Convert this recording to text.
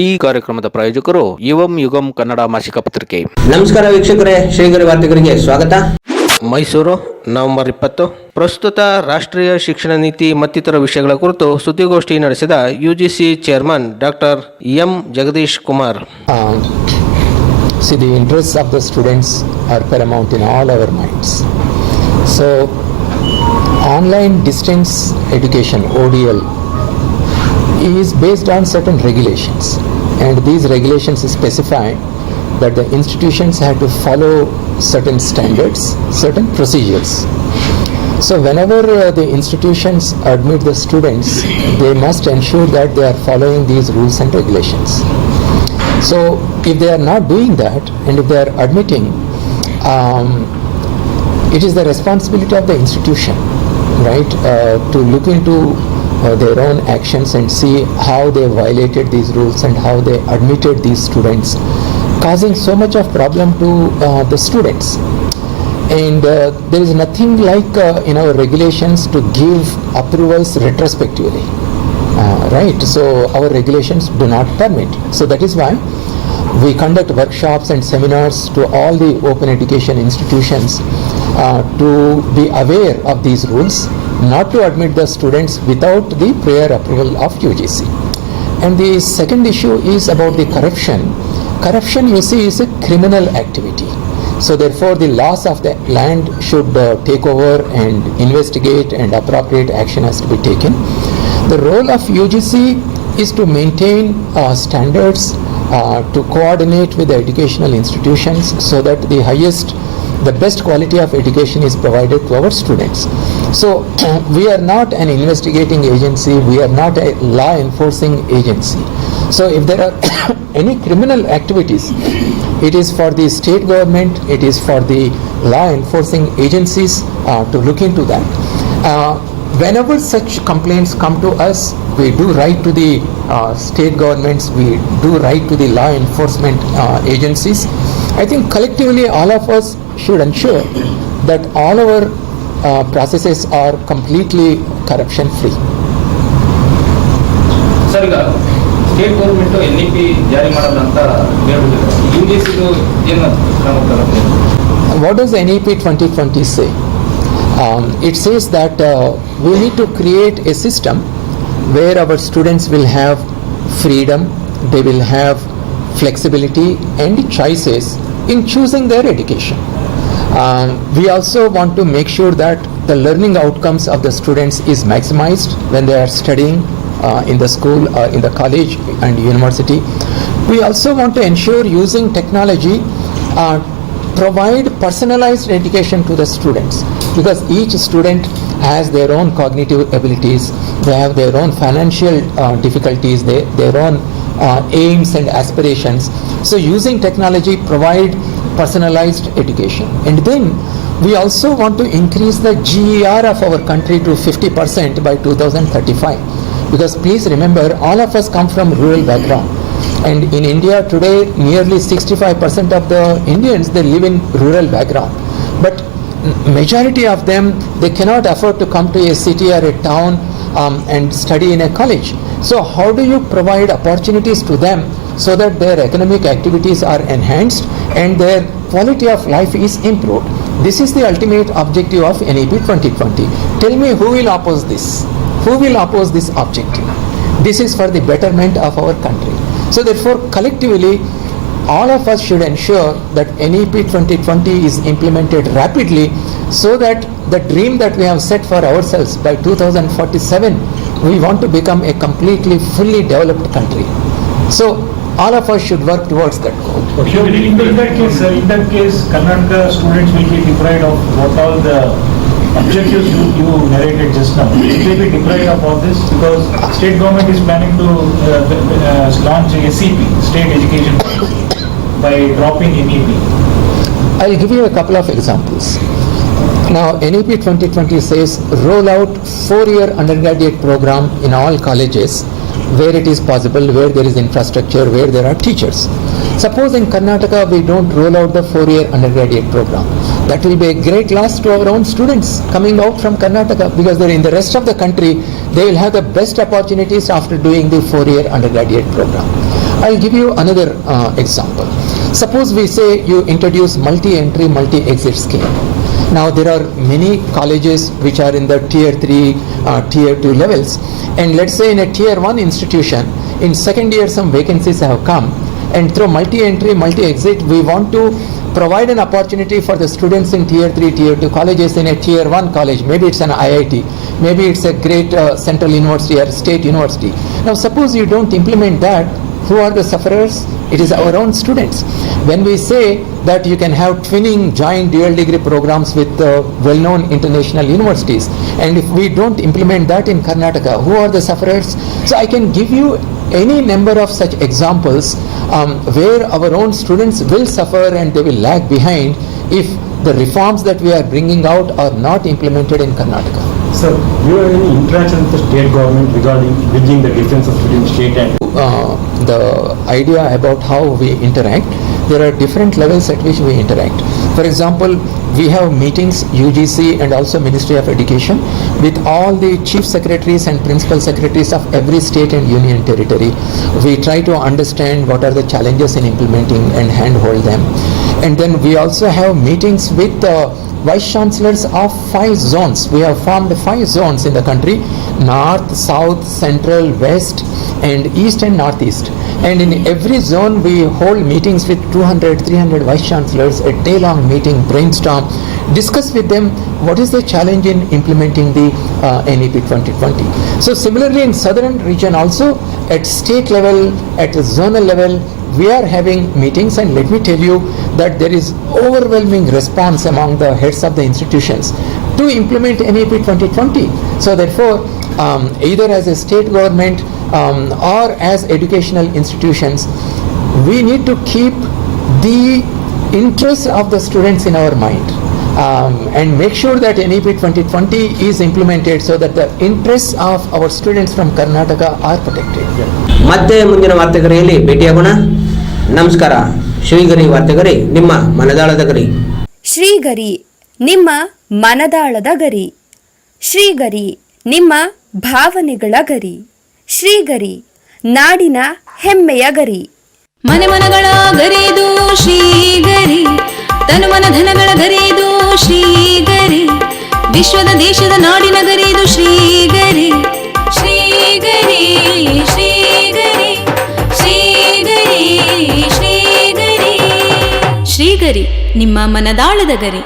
ಈ ಕಾರ್ಯಕ್ರಮದ ಪ್ರಾಯೋಜಕರು ಯುವಂ ಯುಗಂ ಕನ್ನಡ ಮಾಸಿಕ ಪತ್ರಿಕೆ. ನಮಸ್ಕಾರ ವೀಕ್ಷಕರೇ, ಶ್ರೀಗರಿ ವಾರ್ತೆಗರಿಗೆ ಸ್ವಾಗತ. ಮೈಸೂರು ನವೆಂಬರ್ 20. ಪ್ರಸ್ತುತ ರಾಷ್ಟ್ರೀಯ ಶಿಕ್ಷಣ ನೀತಿ ಮತ್ತಿತರ ವಿಷಯಗಳ ಕುರಿತು ಸುದ್ದಿಗೋಷ್ಠಿ ನಡೆಸಿದ UGC chairman doctor M Jagadish Kumar. See, the interests of the students are paramount in all our minds. So, online distance education (ODL) is based on certain regulations, and these regulations specify that the institutions have to follow certain standards, certain procedures. So whenever the institutions admit the students, they must ensure that they are following these rules and regulations. So if they are not doing that, and if they are admitting, it is the responsibility of the institution, right, to look into their own actions and see how they violated these rules and how they admitted these students, causing so much of problem to the students. And there is nothing like in our regulations to give approvals retrospectively, right? So our regulations do not permit. So that is why we conduct workshops and seminars to all the open education institutions to be aware of these rules, not to admit the students without the prior approval of UGC. And the second issue is about the corruption. Corruption, you see, is a criminal activity. So therefore the laws of the land should take over and investigate, and appropriate action has to be taken. The role of UGC is to maintain standards, to coordinate with the educational institutions so that the best quality of education is provided to our students. So we are not an investigating agency, we are not a law enforcing agency. So if there are any criminal activities, it is for the state government, it is for the law enforcing agencies to look into that. Whenever such complaints come to us, we do write to the state governments, we do write to the law enforcement agencies. I think collectively all of us should ensure that all our processes are completely corruption free. Sir, ಈಗ state government NEP ಜಾರಿ ಮಾಡಲ್ಲ ಅಂತ ಹೇಳ್ಬಿಟ್ಟಿದ್ದಾರೆ. UGC ಏನು ಕ್ರಮ ತಗೊಳ್ಳುತ್ತೆ? What does NEP 2020 say? It says that we need to create a system where our students will have freedom, they will have flexibility and choices in choosing their education. We also want to make sure that the learning outcomes of the students is maximized when they are studying in the school, in the college and university. We also want to ensure using technology provide personalized education to the students, because each student has their own cognitive abilities, they have their own financial difficulties, their own aims and aspirations. So using technology provide personalized education. And then we also want to increase the GER of our country to 50% by 2035, because please remember, all of us come from rural background. And in India today, nearly 65% of the Indians, they live in rural background. But majority of them, they cannot afford to come to a city or a town and study in a college. So how do you provide opportunities to them so that their economic activities are enhanced and their quality of life is improved? This is the ultimate objective of NEP 2020. Tell me, who will oppose this? Who will oppose this objective? This is for the betterment of our country. So therefore, collectively, all of us should ensure that NEP 2020 is implemented rapidly, so that the dream that we have set for ourselves by 2047, we want to become a completely fully developed country. So all of us should work towards that goal. In that case, Karnataka students will be deprived of what all the objectives you narrated just now. Will they be deprived of all this? Because state government is planning to launch a SEP, State Education Policy, by dropping NEP. I'll give you a couple of examples. Now, NEP 2020 says roll out 4-year undergraduate program in all colleges where it is possible, where there is infrastructure, where there are teachers. Suppose in Karnataka we don't roll out the 4-year undergraduate program. That will be a great loss to our own students coming out from Karnataka, because they're in the rest of the country, they will have the best opportunities after doing the 4-year undergraduate program. I'll give you another example. Suppose we say you introduce multi-entry, multi-exit scheme. Now there are many colleges which are in the tier 3, tier 2 levels, and let's say in a tier 1 institution, in second year some vacancies have come, and through multi-entry, multi-exit, we want to provide an opportunity for the students in tier 3, tier 2 colleges in a tier 1 college. Maybe it's an IIT, maybe it's a great central university or state university. Now suppose you don't implement that, who are the sufferers? It is our own students. When we say that you can have twinning joint dual degree programs with well-known international universities, and if we don't implement that in Karnataka, who are the sufferers? So I can give you any number of such examples where our own students will suffer and they will lag behind if the reforms that we are bringing out are not implemented in Karnataka. Sir, do you have any interaction with the state government regarding bridging the differences between state and the idea about how we interact, there are different levels at which we interact. For example, we have meetings, UGC and also Ministry of Education, with all the chief secretaries and principal secretaries of every state and union territory. We try to understand what are the challenges in implementing and handhold them. And then we also have meetings with vice chancellors of 5 zones. We have formed 5 zones in the country: north, south, central, west and east and northeast. And in every zone we hold meetings with 200, 300 vice chancellors, a day-long meeting, brainstorm, discuss with them what is the challenge in implementing the NEP 2020. So similarly in southern region also, at state level, at the zonal level, we are having meetings, and let me tell you that there is overwhelming response among the heads of the institutions to implement NEP 2020. So therefore, either as a state government or as educational institutions, we need to keep the interests of the students in our mind and make sure that NEP 2020 is implemented so that the interests of our students from Karnataka are protected. ಮತ್ತೆ ಮುಂದಿನ ವಾರ್ತೆಗರಿಯಲ್ಲಿ ಭೇಟಿಯಾಗೋಣ. ನಮಸ್ಕಾರ. ಶ್ರೀಗರಿ ವಾರ್ತೆಗರಿ, ನಿಮ್ಮ ಮನದಾಳದ ಗರಿ. ಶ್ರೀಗರಿ, ನಿಮ್ಮ ಮನದಾಳದ ಗರಿ. ಶ್ರೀಗರಿ, ನಿಮ್ಮ ಭಾವನೆಗಳ ಗರಿ. ಶ್ರೀಗರಿ, ನಾಡಿನ ಹೆಮ್ಮೆಯ ಗರಿ. ಮನೆ ಮನಗಳ ಗರಿದು ಶ್ರೀಗರಿ, ತನುಮನ ಧನಗಳ ಗರಿದು ಶ್ರೀಗರಿ, ವಿಶ್ವದ ದೇಶದ ನಾಡಿನ ಗರಿದು ಶ್ರೀಗರಿ. ಶ್ರೀಗರಿ ಶ್ರೀಗರಿ ಶ್ರೀಗರಿ ಶ್ರೀಗರಿ ಶ್ರೀಗರಿ, ನಿಮ್ಮ ಮನದಾಳದ ಗರಿ.